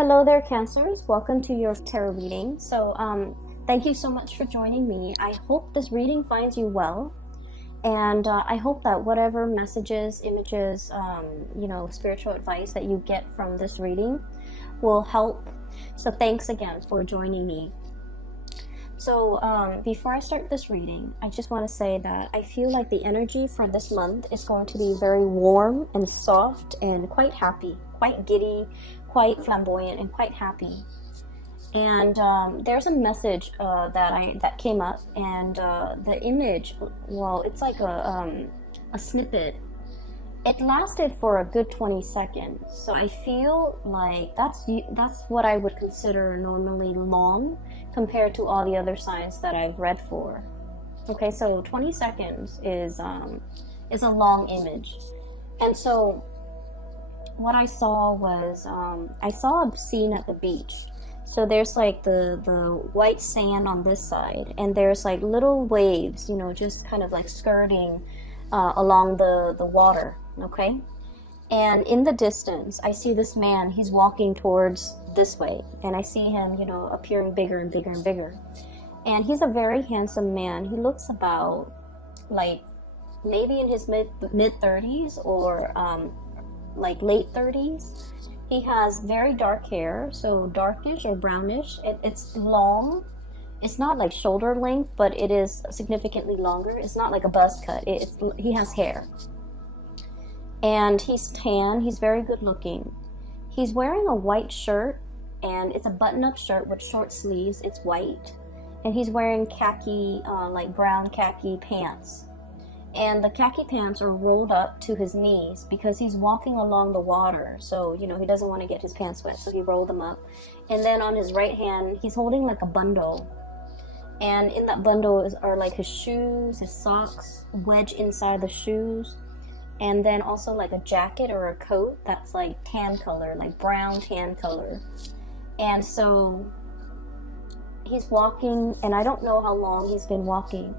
Hello there, Cancers. Welcome to your tarot reading. Thank you so much for joining me. I hope this reading finds you well, and I hope that whatever messages, images, spiritual advice that you get from this reading will help. So thanks again for joining me. So before I start this reading, I just want to say that I feel like the energy for this month is going to be very warm and soft and quite happy, quite giddy, quite flamboyant, and quite happy. And there's a message that came up, and the image, well, it's like a snippet. It lasted for a good 20 seconds, so I feel like that's what I would consider normally long compared to all the other signs that I've read for. Okay, so 20 seconds is a long image. And so what I saw was I saw a scene at the beach. So there's like the white sand on this side, and there's like little waves, just kind of like skirting along the water. Okay, and in the distance I see this man. He's walking towards this way, and I see him appearing bigger and bigger and bigger, and he's a very handsome man. He looks about like maybe in his mid 30s or like late 30s. He has very dark hair, so darkish or brownish. It's long. It's not like shoulder length, but it is significantly longer. It's not like a buzz cut. He has hair. And he's tan. He's very good looking. He's wearing a white shirt, and it's a button-up shirt with short sleeves. It's white. And he's wearing khaki, like brown khaki pants. And the khaki pants are rolled up to his knees because he's walking along the water. So, he doesn't want to get his pants wet, so he rolled them up. And then on his right hand, he's holding like a bundle. And in that bundle are like his shoes, his socks, wedged inside the shoes. And then also like a jacket or a coat that's like tan color, like brown tan color. And so he's walking, and I don't know how long he's been walking,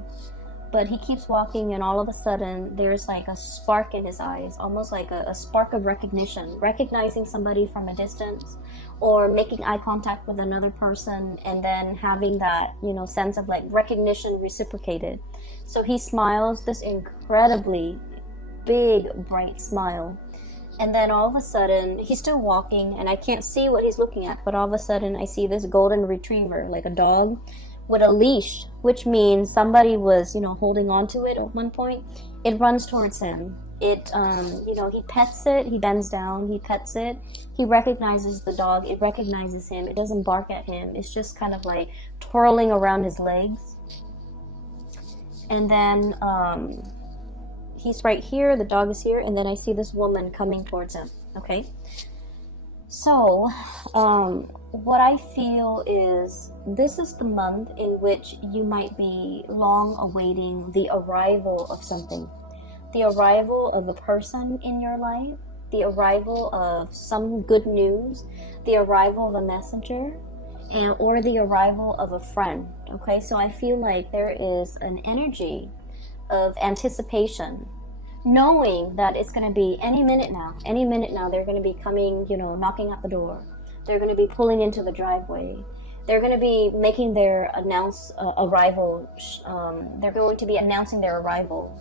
but he keeps walking, and all of a sudden there's like a spark in his eyes, almost like a spark of recognition, recognizing somebody from a distance, or making eye contact with another person, and then having that, sense of like recognition reciprocated. So he smiles this incredibly big, bright smile. And then all of a sudden, he's still walking, and I can't see what he's looking at, but all of a sudden I see this golden retriever, like a dog, with a leash, which means somebody was, holding on to it at one point. It runs towards him. He pets it, he bends down, he pets it. He recognizes the dog, it recognizes him, it doesn't bark at him. It's just kind of like twirling around his legs. And then he's right here, the dog is here, and then I see this woman coming towards him. Okay, so what I feel is this is the month in which you might be long awaiting the arrival of something, the arrival of a person in your life, the arrival of some good news, the arrival of a messenger, or the arrival of a friend. Okay, so I feel like there is an energy of anticipation, knowing that it's going to be any minute now they're going to be coming, knocking at the door. They're going to be pulling into the driveway. They're going to be making their arrival. They're going to be announcing their arrival.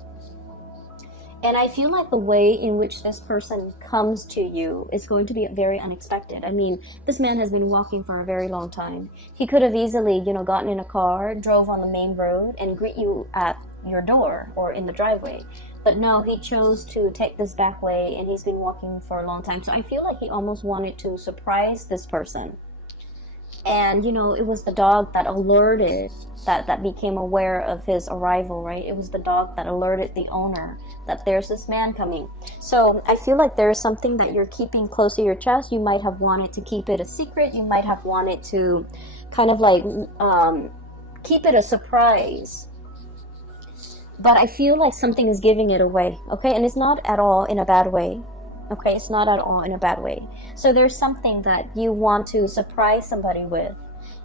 And I feel like the way in which this person comes to you is going to be very unexpected. I mean, this man has been walking for a very long time. He could have easily, gotten in a car, drove on the main road, and greet you at your door or in the driveway. But no, he chose to take this back way, and he's been walking for a long time. So I feel like he almost wanted to surprise this person. And, it was the dog that alerted, that became aware of his arrival, right? It was the dog that alerted the owner that there's this man coming. So I feel like there's something that you're keeping close to your chest. You might have wanted to keep it a secret. You might have wanted to kind of like keep it a surprise. But I feel like something is giving it away, okay? And it's not at all in a bad way, okay? It's not at all in a bad way. So there's something that you want to surprise somebody with.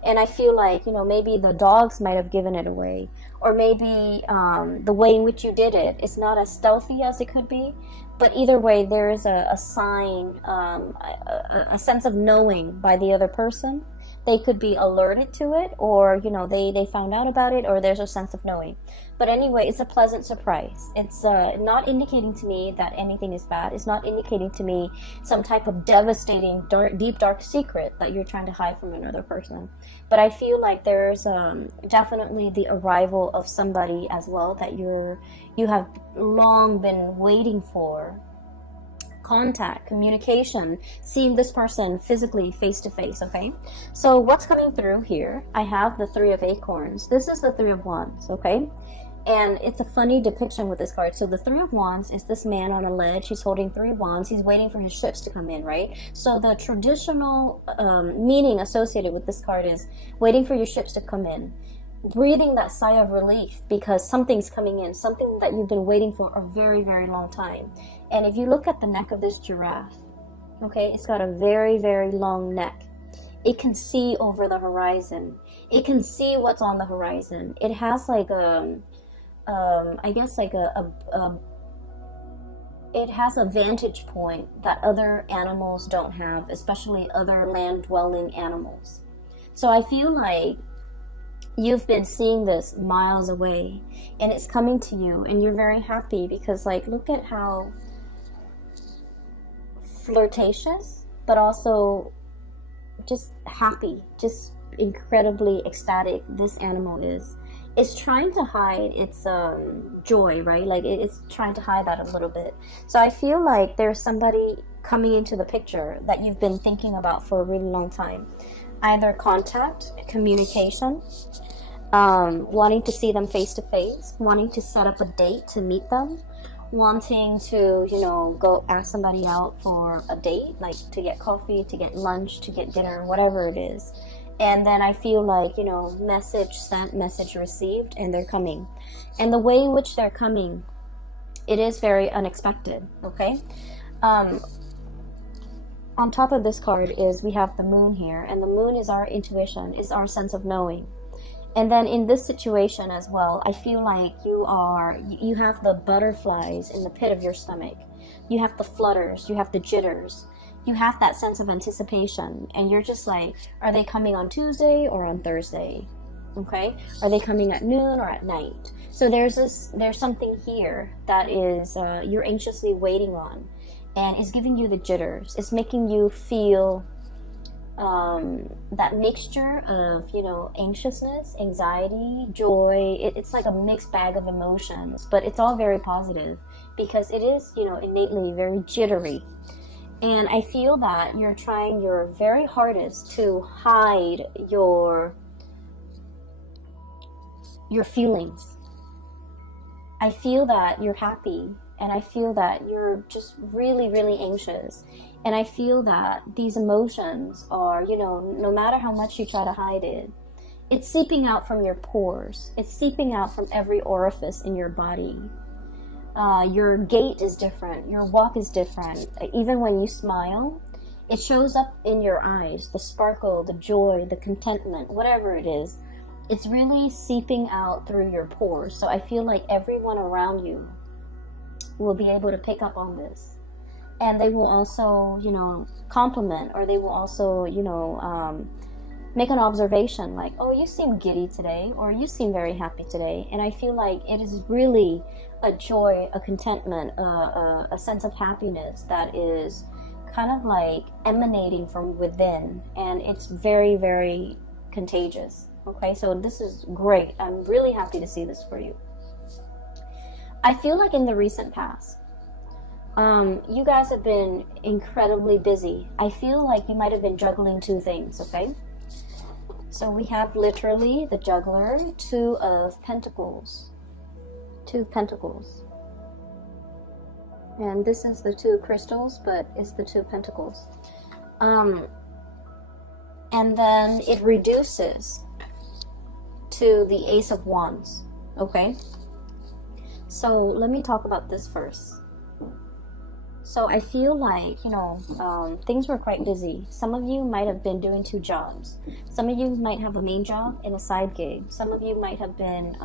And I feel like, maybe the dogs might have given it away. Or maybe the way in which you did it is not as stealthy as it could be. But either way, there is a sign, a sense of knowing by the other person. They could be alerted to it, or, you know, they found out about it, or there's a sense of knowing. But anyway, it's a pleasant surprise. It's not indicating to me that anything is bad. It's not indicating to me some type of devastating, deep, dark secret that you're trying to hide from another person. But I feel like there's definitely the arrival of somebody as well that you have long been waiting for. Contact, communication, seeing this person physically face to face. Okay, so what's coming through here? I have the Three of Acorns. This is the Three of Wands. Okay, and it's a funny depiction with this card. So the Three of Wands is this man on a ledge. He's holding three wands. He's waiting for his ships to come in, right? So the traditional meaning associated with this card is waiting for your ships to come in, breathing that sigh of relief because something's coming in, something that you've been waiting for a very, very long time. And if you look at the neck of this giraffe, okay, it's got a very, very long neck. It can see over the horizon. It can see what's on the horizon. It has like I guess like it has a vantage point that other animals don't have, especially other land-dwelling animals. So I feel like you've been seeing this miles away, and it's coming to you, and you're very happy because, like, look at how flirtatious, but also just happy, just incredibly ecstatic this animal is. It's trying to hide its joy, right? Like, it's trying to hide that a little bit. So I feel like there's somebody coming into the picture that you've been thinking about for a really long time. Either contact, communication, wanting to see them face to face, wanting to set up a date to meet them, wanting to, you know, go ask somebody out for a date, like to get coffee, to get lunch, to get dinner, whatever it is. And then I feel like, you know, message sent, message received, and they're coming. And the way in which they're coming, it is very unexpected, okay? On top of this card is we have the moon here, and the moon is our intuition, is our sense of knowing. And then in this situation as well, I feel like you have the butterflies in the pit of your stomach. You have the flutters, you have the jitters, you have that sense of anticipation, and you're just like, are they coming on Tuesday or on Thursday? Okay? Are they coming at noon or at night? So there's something here that is you're anxiously waiting on, and it's giving you the jitters. It's making you feel that mixture of, you know, anxiousness, anxiety, joy. It's like a mixed bag of emotions, but it's all very positive because it is, you know, innately very jittery. And I feel that you're trying your very hardest to hide your feelings. I feel that you're happy, and I feel that you're just really, really anxious. And I feel that these emotions are, you know, no matter how much you try to hide it, it's seeping out from your pores. It's seeping out from every orifice in your body. Your gait is different. Your walk is different. Even when you smile, it shows up in your eyes. The sparkle, the joy, the contentment, whatever it is, it's really seeping out through your pores. So I feel like everyone around you will be able to pick up on this. And they will also, you know, compliment, or they will also, you know, make an observation like, oh, you seem giddy today, or you seem very happy today. And I feel like it is really a joy, a contentment, a sense of happiness that is kind of like emanating from within. And it's very, very contagious. Okay, so this is great. I'm really happy to see this for you. I feel like in the recent past, you guys have been incredibly busy. I feel like you might have been juggling two things, okay? So we have literally the juggler, Two of Pentacles. Two of Pentacles. And this is the two crystals, but it's the Two of Pentacles. And then it reduces to the Ace of Wands, okay? So let me talk about this first. So I feel like, you know, things were quite busy. Some of you might have been doing two jobs. Some of you might have a main job and a side gig. Some of you might have been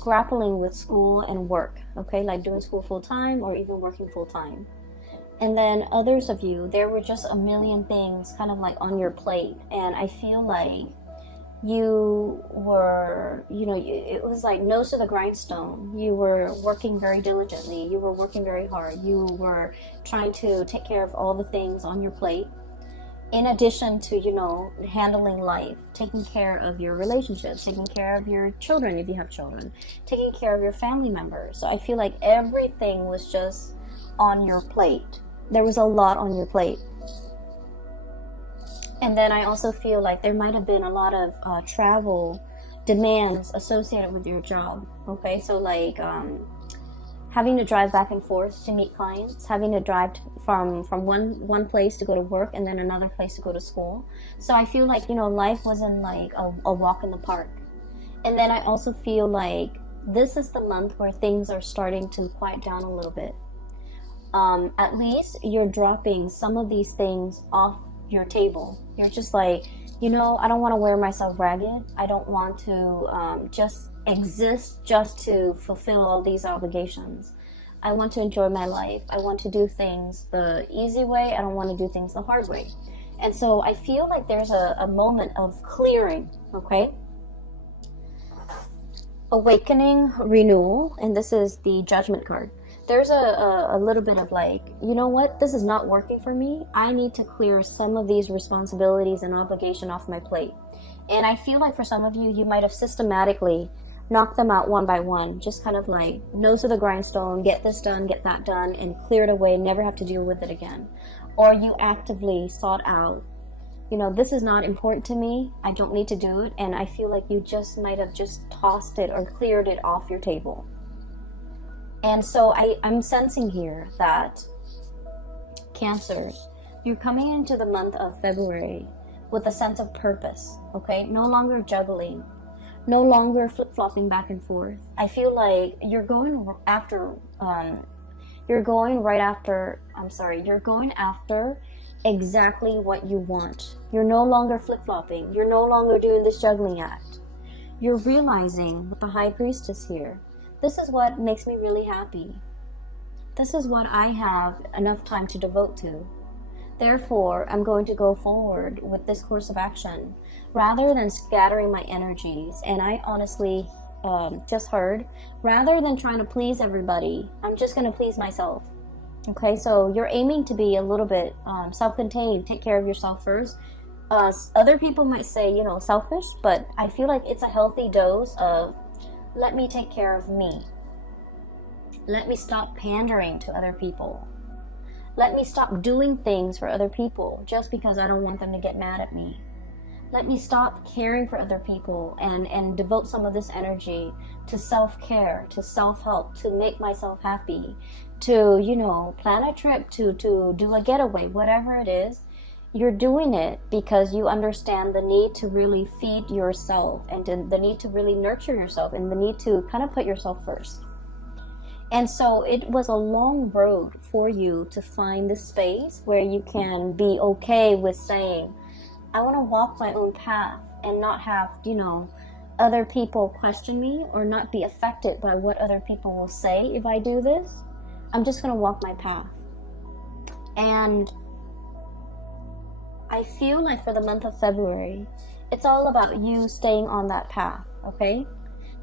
grappling with school and work, okay, like doing school full-time or even working full-time. And then others of you, there were just a million things kind of like on your plate, and I feel like you were, it was like nose to the grindstone. You were working very diligently, you were working very hard, you were trying to take care of all the things on your plate, in addition to, handling life, taking care of your relationships, taking care of your children if you have children, taking care of your family members. So I feel like everything was just on your plate. There was a lot on your plate. And then I also feel like there might have been a lot of travel demands associated with your job. Okay, so like having to drive back and forth to meet clients, having to drive from one place to go to work and then another place to go to school. So I feel like, life wasn't like a walk in the park. And then I also feel like this is the month where things are starting to quiet down a little bit. At least you're dropping some of these things off your table. You're just like, I don't want to wear myself ragged. I don't want to just exist just to fulfill all these obligations. I want to enjoy my life. I want to do things the easy way. I don't want to do things the hard way. And so I feel like there's a moment of clearing, okay? Awakening, renewal, and this is the Judgment card. There's a little bit of like, you know what, this is not working for me. I need to clear some of these responsibilities and obligation off my plate. And I feel like for some of you, you might have systematically knocked them out one by one, just kind of like nose to the grindstone, get this done, get that done, and clear it away, never have to deal with it again. Or you actively sought out, this is not important to me, I don't need to do it, and I feel like you just might have just tossed it or cleared it off your table. And so I'm sensing here that Cancers, you're coming into the month of February with a sense of purpose, okay? No longer juggling, no longer flip-flopping back and forth. I feel like you're going after exactly what you want. You're no longer flip-flopping. You're no longer doing this juggling act. You're realizing with the High Priestess here, this is what makes me really happy. This is what I have enough time to devote to. Therefore, I'm going to go forward with this course of action rather than scattering my energies. And I honestly just heard, rather than trying to please everybody, I'm just going to please myself. Okay, so you're aiming to be a little bit self-contained, take care of yourself first. Other people might say, selfish, but I feel like it's a healthy dose of let me take care of me. Let me stop pandering to other people. Let me stop doing things for other people just because I don't want them to get mad at me. Let me stop caring for other people and devote some of this energy to self-care, to self-help, to make myself happy, to, plan a trip, to do a getaway, whatever it is. You're doing it because you understand the need to really feed yourself and the need to really nurture yourself and the need to kind of put yourself first. And so it was a long road for you to find this space where you can be okay with saying, I want to walk my own path and not have, other people question me or not be affected by what other people will say if I do this. I'm just going to walk my path. And I feel like for the month of February, it's all about you staying on that path, okay?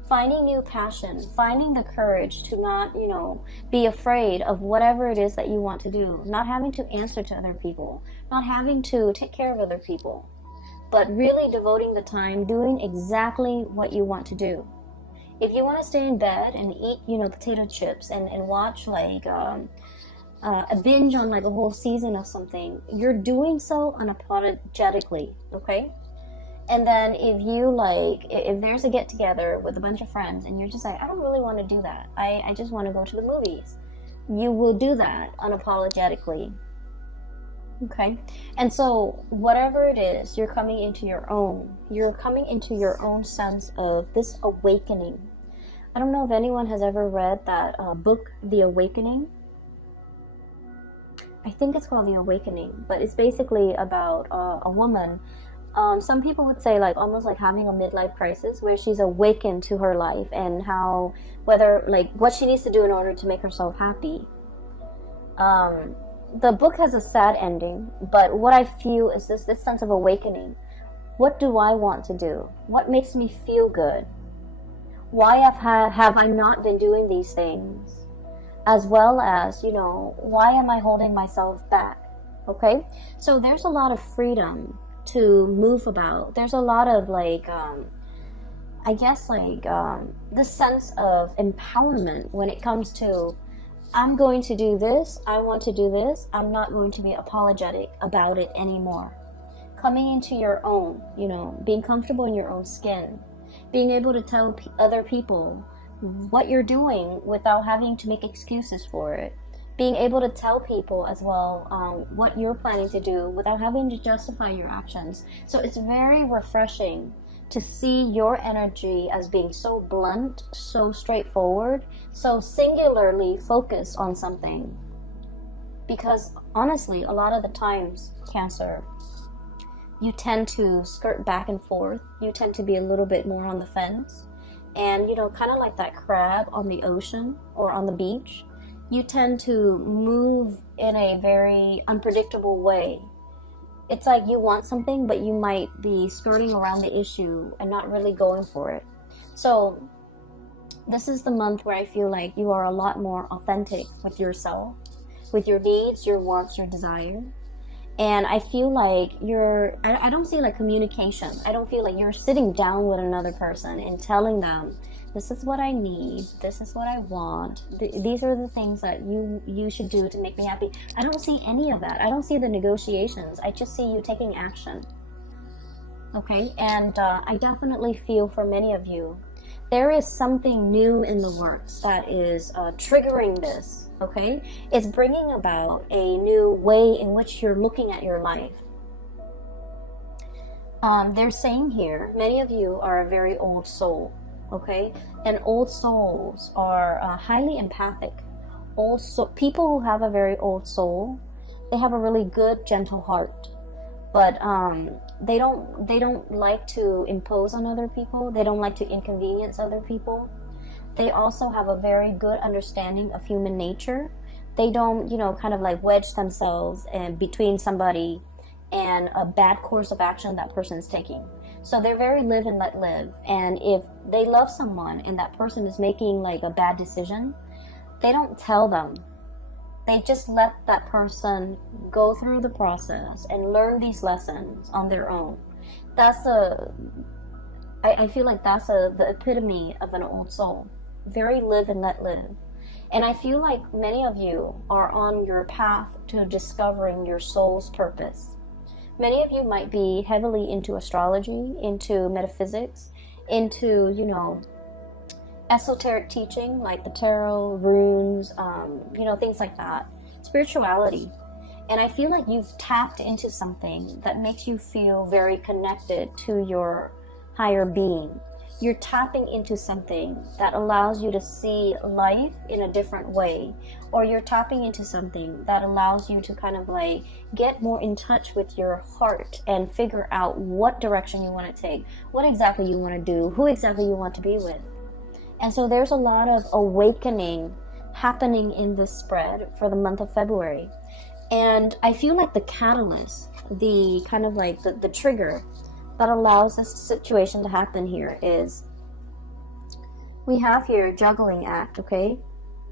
Finding new passion, finding the courage to not, be afraid of whatever it is that you want to do, not having to answer to other people, not having to take care of other people, but really devoting the time doing exactly what you want to do. If you want to stay in bed and eat, potato chips and watch like a binge on like a whole season of something, you're doing so unapologetically, okay? And then if there's a get together with a bunch of friends and you're just like, I don't really want to do that, I just want to go to the movies, you will do that unapologetically, okay? And so whatever it is, you're coming into your own sense of this awakening. I don't know if anyone has ever read that book, The Awakening. I think it's called The Awakening, but it's basically about a woman Some people would say like almost like having a midlife crisis, where she's awakened to her life and how, whether like what she needs to do in order to make herself happy. The book has a sad ending, but what I feel is this sense of awakening. What do I want to do? What makes me feel good? Why have I not been doing these things? As well as, you know, why am I holding myself back? Okay, so there's a lot of freedom to move about. There's a lot of like, I guess like this sense of empowerment when it comes to, I'm going to do this, I want to do this, I'm not going to be apologetic about it anymore. Coming into your own, you know, being comfortable in your own skin, being able to tell other people what you're doing without having to make excuses for it, being able to tell people as well what you're planning to do without having to justify your actions. So it's very refreshing to see your energy as being so blunt, so straightforward, so singularly focused on something. Because honestly, a lot of the times, Cancer, you tend to skirt back and forth. You tend to be a little bit more on the fence. And, you know, kind of like that crab on the ocean or on the beach, you tend to move in a very unpredictable way. It's like you want something, but you might be skirting around the issue and not really going for it. So this is the month where I feel like you are a lot more authentic with yourself, with your needs, your wants, your desires. And I feel like I don't see like communication. I don't feel like you're sitting down with another person and telling them, this is what I need, this is what I want, these are the things that you should do to make me happy. I don't see any of that. I don't see the negotiations. I just see you taking action. Okay, and I definitely feel for many of you, there is something new in the works that is triggering this. Okay, it's bringing about a new way in which you're looking at your life. They're saying here, many of you are a very old soul. Okay, and old souls are highly empathic. People who have a very old soul, they have a really good, gentle heart, but they don't like to impose on other people. They don't like to inconvenience other people. They also have a very good understanding of human nature. They don't, you know, kind of like wedge themselves in between somebody and a bad course of action that person's taking. So they're very live and let live. And if they love someone and that person is making like a bad decision, they don't tell them. They just let that person go through the process and learn these lessons on their own. I feel like that's the epitome of an old soul. Very live and let live. And I feel like many of you are on your path to discovering your soul's purpose. Many of you might be heavily into astrology, into metaphysics, into, you know, esoteric teaching like the tarot, runes, you know, things like that. Spirituality. And I feel like you've tapped into something that makes you feel very connected to your higher being. You're tapping into something that allows you to see life in a different way, or you're tapping into something that allows you to kind of like get more in touch with your heart and figure out what direction you want to take, what exactly you want to do, who exactly you want to be with. And so there's a lot of awakening happening in this spread for the month of February. And I feel like the catalyst, the kind of like the trigger that allows this situation to happen here is, we have here juggling act, okay?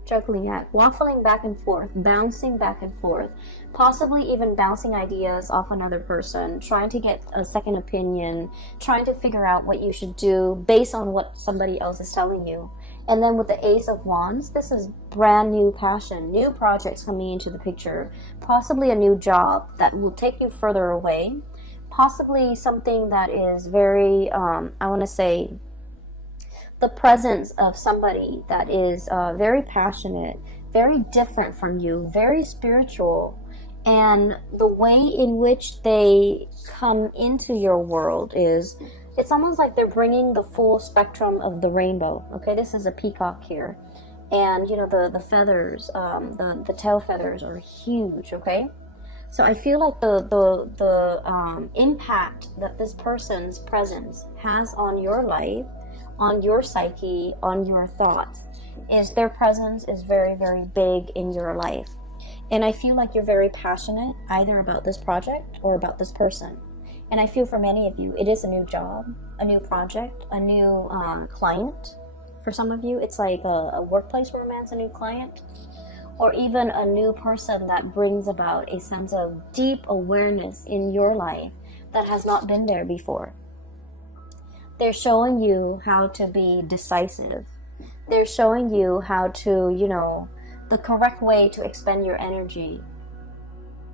Juggling act, waffling back and forth, bouncing back and forth, possibly even bouncing ideas off another person, trying to get a second opinion, trying to figure out what you should do based on what somebody else is telling you. And then with the Ace of Wands, this is brand new passion, new projects coming into the picture, possibly a new job that will take you further away, possibly something that is very, I want to say, the presence of somebody that is very passionate, very different from you, very spiritual, and the way in which they come into your world is, it's almost like they're bringing the full spectrum of the rainbow. Okay, this is a peacock here, and you know the feathers, the tail feathers are huge. Okay, So I feel like the impact that this person's presence has on your life, on your psyche, on your thoughts, is their presence is very, very big in your life. And I feel like you're very passionate either about this project or about this person. And I feel for many of you, it is a new job, a new project, a new client. For some of you, it's like a workplace romance, a new client, or even a new person that brings about a sense of deep awareness in your life that has not been there before. They're showing you how to be decisive. They're showing you how to, the correct way to expend your energy.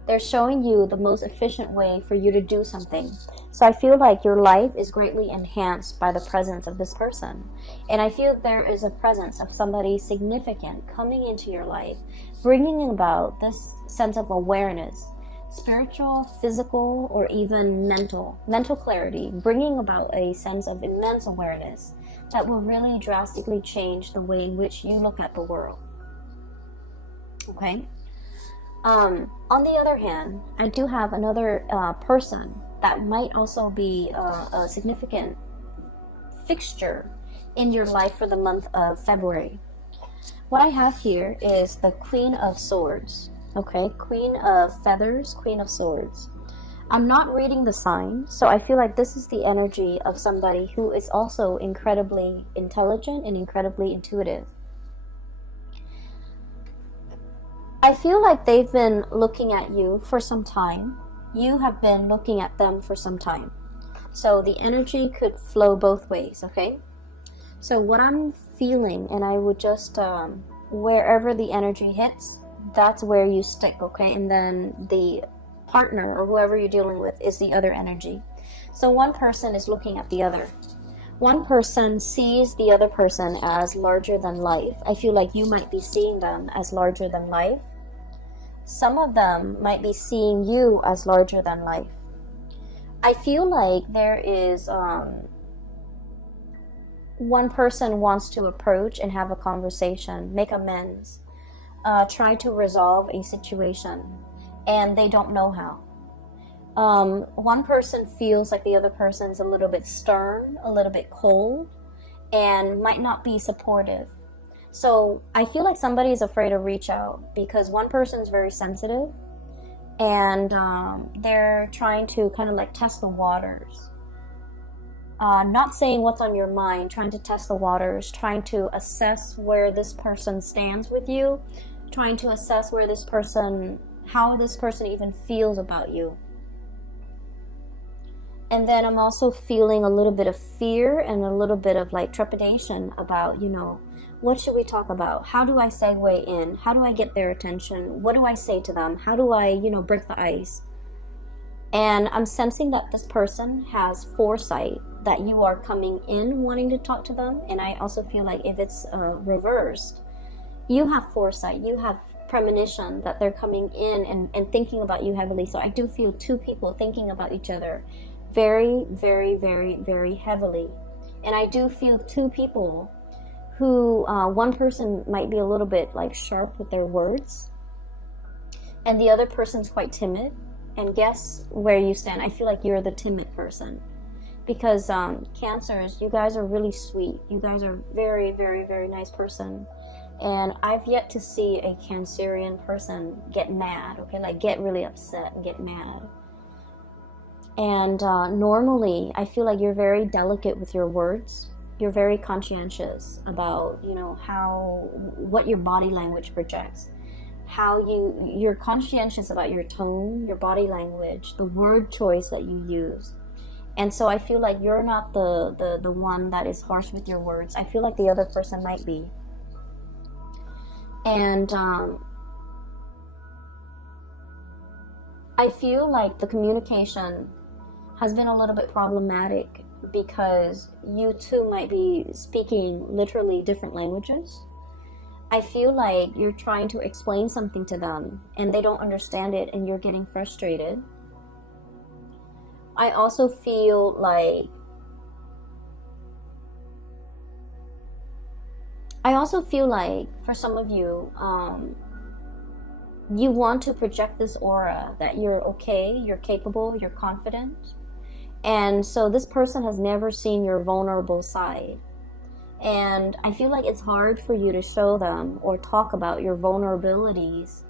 They're showing you the most efficient way for you to do something. So I feel like your life is greatly enhanced by the presence of this person. And I feel there is a presence of somebody significant coming into your life, bringing about this sense of awareness, spiritual, physical, or even mental clarity, bringing about a sense of immense awareness that will really drastically change the way in which you look at the world. Okay? On the other hand, I do have another person that might also be a significant fixture in your life for the month of February. What I have here is the Queen of Swords. Okay, Queen of Feathers, Queen of Swords. I'm not reading the sign, so I feel like this is the energy of somebody who is also incredibly intelligent and incredibly intuitive. I feel like they've been looking at you for some time. You have been looking at them for some time. So the energy could flow both ways, okay? So what I'm feeling, and I would just, wherever the energy hits, that's where you stick, okay? And then the partner or whoever you're dealing with is the other energy. So one person is looking at the other. One person sees the other person as larger than life. I feel like you might be seeing them as larger than life. Some of them might be seeing you as larger than life. I feel like there is one person wants to approach and have a conversation, make amends, try to resolve a situation, and they don't know how. One person feels like the other person's a little bit stern, a little bit cold, and might not be supportive. So I feel like somebody is afraid to reach out because one person's very sensitive and they're trying to kind of like test the waters. Not saying what's on your mind, trying to test the waters, trying to assess where this person stands with you, trying to assess where this person, how this person even feels about you. And then I'm also feeling a little bit of fear and a little bit of like trepidation about, what should we talk about? How do I segue in? How do I get their attention? What do I say to them? How do I, break the ice? And I'm sensing that this person has foresight that you are coming in wanting to talk to them. And I also feel like if it's reversed, you have foresight, you have premonition that they're coming in and thinking about you heavily. So I do feel two people thinking about each other very, very, very, very heavily. And I do feel two people who, one person might be a little bit like sharp with their words, and the other person's quite timid. And guess where you stand? I feel like you're the timid person. Because Cancers, you guys are really sweet. You guys are very, very, very nice person. And I've yet to see a Cancerian person get mad, okay? Like get really upset and get mad. And normally, I feel like you're very delicate with your words. You're very conscientious about, what your body language projects. How you're conscientious about your tone, your body language, the word choice that you use. And so I feel like you're not the one that is harsh with your words. I feel like the other person might be. And I feel like the communication has been a little bit problematic because you two might be speaking literally different languages. I feel like you're trying to explain something to them and they don't understand it and you're getting frustrated. I also feel like for some of you, you want to project this aura that you're okay, you're capable, you're confident. And so this person has never seen your vulnerable side. And I feel like it's hard for you to show them or talk about your vulnerabilities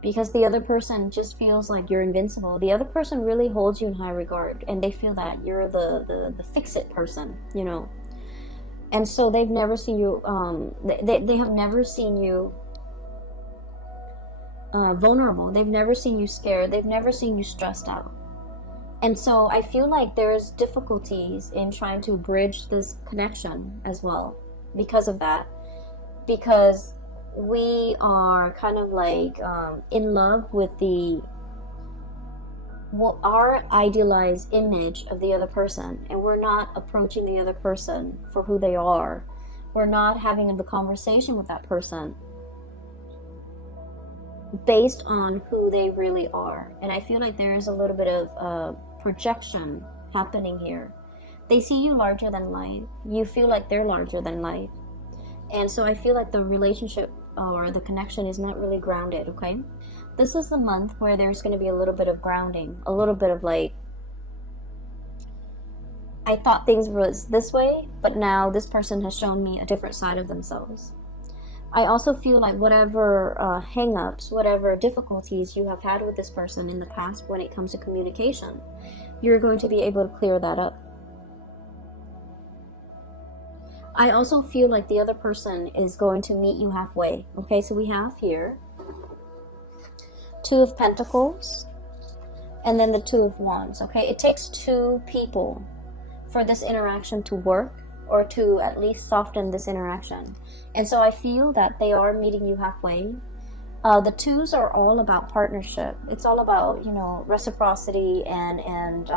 because the other person just feels like you're invincible. The other person really holds you in high regard, and they feel that you're the fix-it person, you know. And so they've never seen you, they have never seen you vulnerable. They've never seen you scared. They've never seen you stressed out. And so I feel like there's difficulties in trying to bridge this connection as well because of that. Because we are kind of like in love with our idealized image of the other person, and we're not approaching the other person for who they are. We're not having the conversation with that person based on who they really are. And I feel like there is a little bit of projection happening here. They see you larger than life. You feel like they're larger than life. And so I feel like the relationship or the connection is not really grounded, okay? This is the month where there's going to be a little bit of grounding, a little bit of like, I thought things was this way, but now this person has shown me a different side of themselves. I also feel like whatever hang-ups, whatever difficulties you have had with this person in the past when it comes to communication, you're going to be able to clear that up. I also feel like the other person is going to meet you halfway. Okay, so we have here Two of Pentacles and then the Two of Wands. Okay, it takes two people for this interaction to work, or to at least soften this interaction. And so I feel that they are meeting you halfway. The twos are all about partnership. It's all about, you know, reciprocity and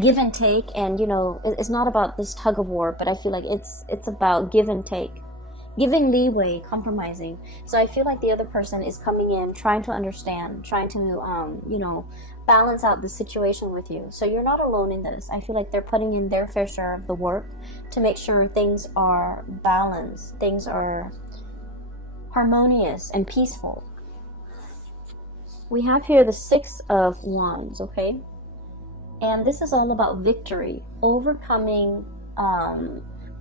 give and take. And, you know, it's not about this tug of war, but I feel like it's about give and take. Giving leeway, compromising. So I feel like the other person is coming in, trying to understand, trying to, you know, balance out the situation with you. So you're not alone in this. I feel like they're putting in their fair share of the work to make sure things are balanced, things are harmonious and peaceful. We have here the Six of Wands, okay? And this is all about victory, overcoming,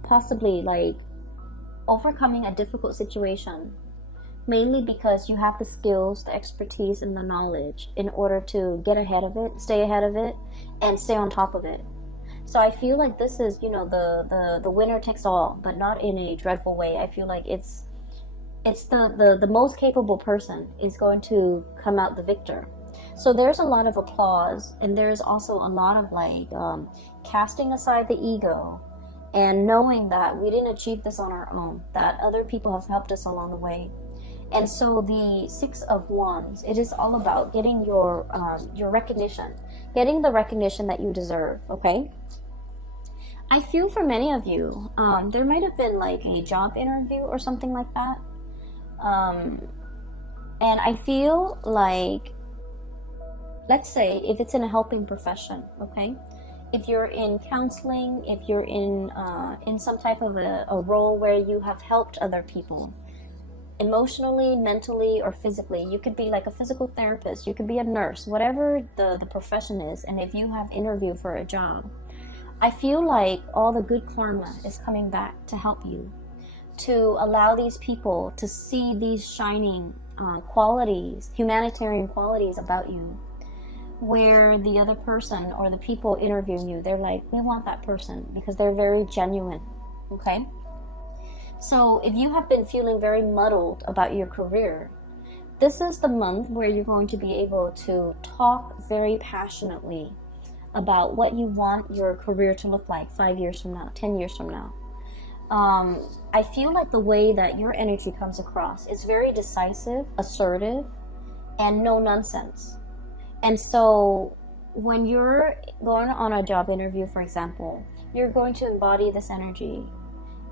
possibly like overcoming a difficult situation, mainly because you have the skills, the expertise, and the knowledge in order to get ahead of it, stay ahead of it, and stay on top of it. So I feel like this is, you know, the winner takes all, but not in a dreadful way. I feel like it's the most capable person is going to come out the victor. So there's a lot of applause, and there's also a lot of like casting aside the ego and knowing that we didn't achieve this on our own, that other people have helped us along the way. And so the Six of Wands, it is all about getting your recognition, getting the recognition that you deserve, okay? I feel for many of you, there might have been like a job interview or something like that. And I feel like, let's say if it's in a helping profession, okay? If you're in counseling, if you're in some type of a role where you have helped other people, emotionally, mentally, or physically. You could be like a physical therapist, you could be a nurse, whatever the profession is. And if you have interviewed for a job, I feel like all the good karma is coming back to help you, to allow these people to see these shining qualities, humanitarian qualities about you, where the other person or the people interviewing you, they're like, we want that person because they're very genuine, okay? So if you have been feeling very muddled about your career, this is the month where you're going to be able to talk very passionately about what you want your career to look like 5 years from now, 10 years from now. I feel like the way that your energy comes across is very decisive, assertive, and no nonsense. And so when you're going on a job interview, for example, you're going to embody this energy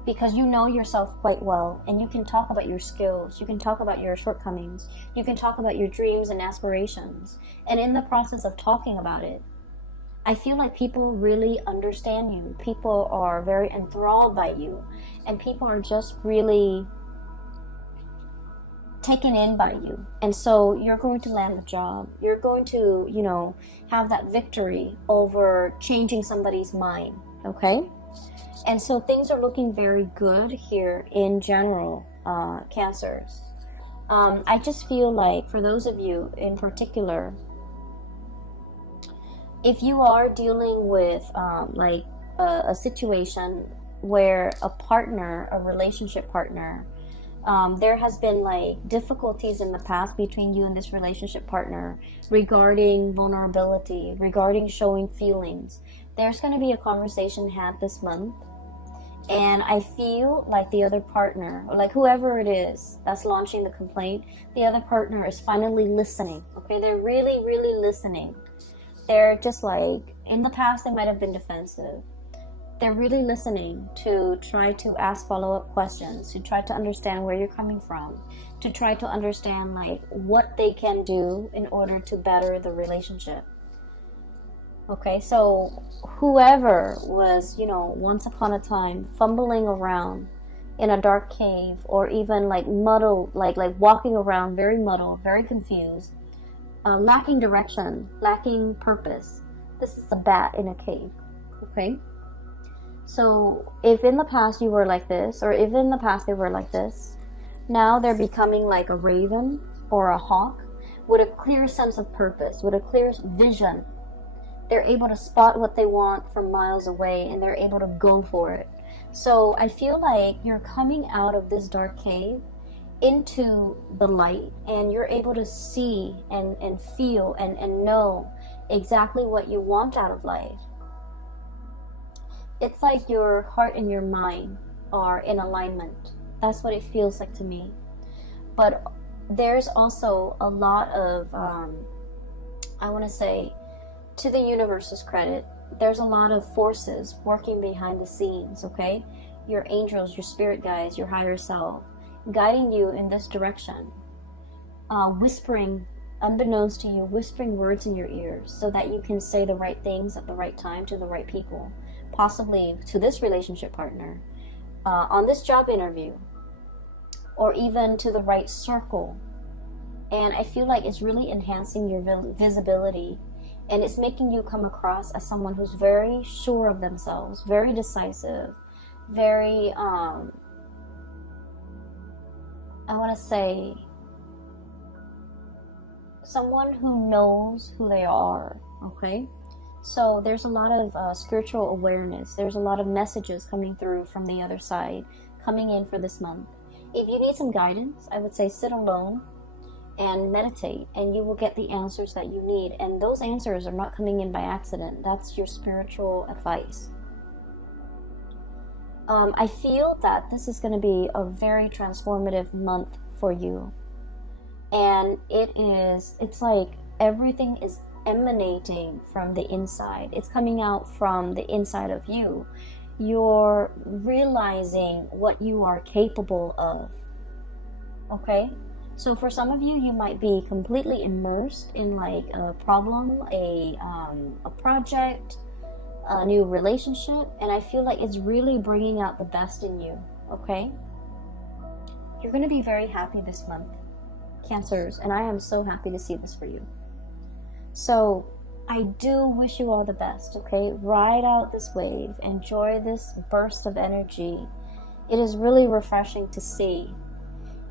because you know yourself quite well, and you can talk about your skills, you can talk about your shortcomings, you can talk about your dreams and aspirations. And in the process of talking about it, I feel like people really understand you. People are very enthralled by you, and people are just really taken in by you. And so you're going to land the job. You're going to, you know, have that victory over changing somebody's mind, okay? And so things are looking very good here in general, Cancers. I just feel like for those of you in particular, if you are dealing with like a situation where a partner, a relationship partner, there has been like difficulties in the past between you and this relationship partner regarding vulnerability, regarding showing feelings, there's going to be a conversation had this month. And I feel like the other partner, or like whoever it is that's launching the complaint, the other partner is finally listening. Okay, they're really, really listening. They're just like, in the past they might have been defensive. They're really listening to try to ask follow-up questions, to try to understand where you're coming from, to try to understand like what they can do in order to better the relationship. Okay, so whoever was, you know, once upon a time fumbling around in a dark cave, or even like muddled, like walking around very muddled, very confused, lacking direction, lacking purpose. This is a bat in a cave. Okay, so if in the past you were like this, or if in the past they were like this, now they're becoming like a raven or a hawk with a clear sense of purpose, with a clear vision. They're able to spot what they want from miles away, and they're able to go for it. So I feel like you're coming out of this dark cave into the light, and you're able to see and feel and know exactly what you want out of life. It's like your heart and your mind are in alignment. That's what it feels like to me. But there's also a lot of, I want to say, to the universe's credit, there's a lot of forces working behind the scenes, okay? Your angels, your spirit guides, your higher self, guiding you in this direction, whispering, unbeknownst to you, whispering words in your ears so that you can say the right things at the right time to the right people, possibly to this relationship partner, on this job interview, or even to the right circle. And I feel like it's really enhancing your visibility. And it's making you come across as someone who's very sure of themselves, very decisive, very, I want to say, someone who knows who they are, okay? So there's a lot of spiritual awareness. There's a lot of messages coming through from the other side, coming in for this month. If you need some guidance, I would say sit alone and meditate, and you will get the answers that you need. And those answers are not coming in by accident. That's your spiritual advice. I feel that this is going to be a very transformative month for you. And it's like everything is emanating from the inside. It's coming out from the inside of you. You're realizing what you are capable of. Okay? So for some of you, you might be completely immersed in like a problem, a project, a new relationship, and I feel like it's really bringing out the best in you, okay? You're going to be very happy this month, Cancers, and I am so happy to see this for you. So I do wish you all the best, okay? Ride out this wave, enjoy this burst of energy. It is really refreshing to see.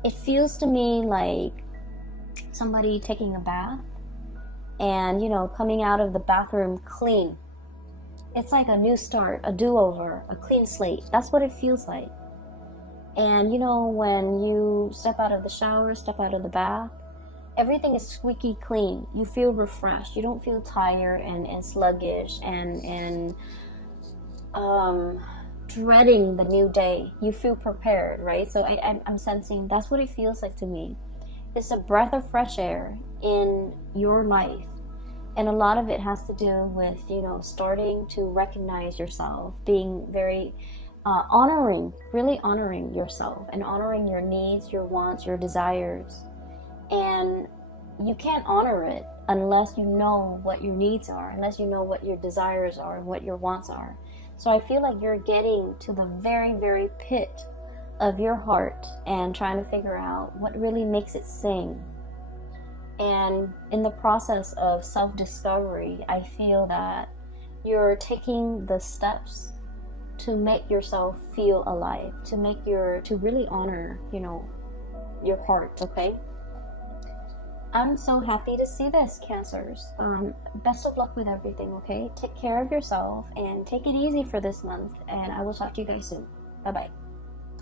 It feels to me like somebody taking a bath and, you know, coming out of the bathroom clean. It's like a new start, a do-over, a clean slate. That's what it feels like. And, you know, when you step out of the shower, step out of the bath, everything is squeaky clean. You feel refreshed. You don't feel tired and sluggish and dreading the new day. You feel prepared, right? So I'm sensing that's what it feels like to me. It's a breath of fresh air in your life, and a lot of it has to do with, you know, starting to recognize yourself, being very really honoring yourself and honoring your needs, your wants, your desires. And you can't honor it unless you know what your needs are, unless you know what your desires are and what your wants are. So I feel like you're getting to the very, very pit of your heart and trying to figure out what really makes it sing. And in the process of self-discovery, I feel that you're taking the steps to make yourself feel alive, to really honor, your heart, okay? I'm so happy to see this, Cancers. Best of luck with everything, okay? Take care of yourself and take it easy for this month, and I will talk to you guys soon. Bye-bye.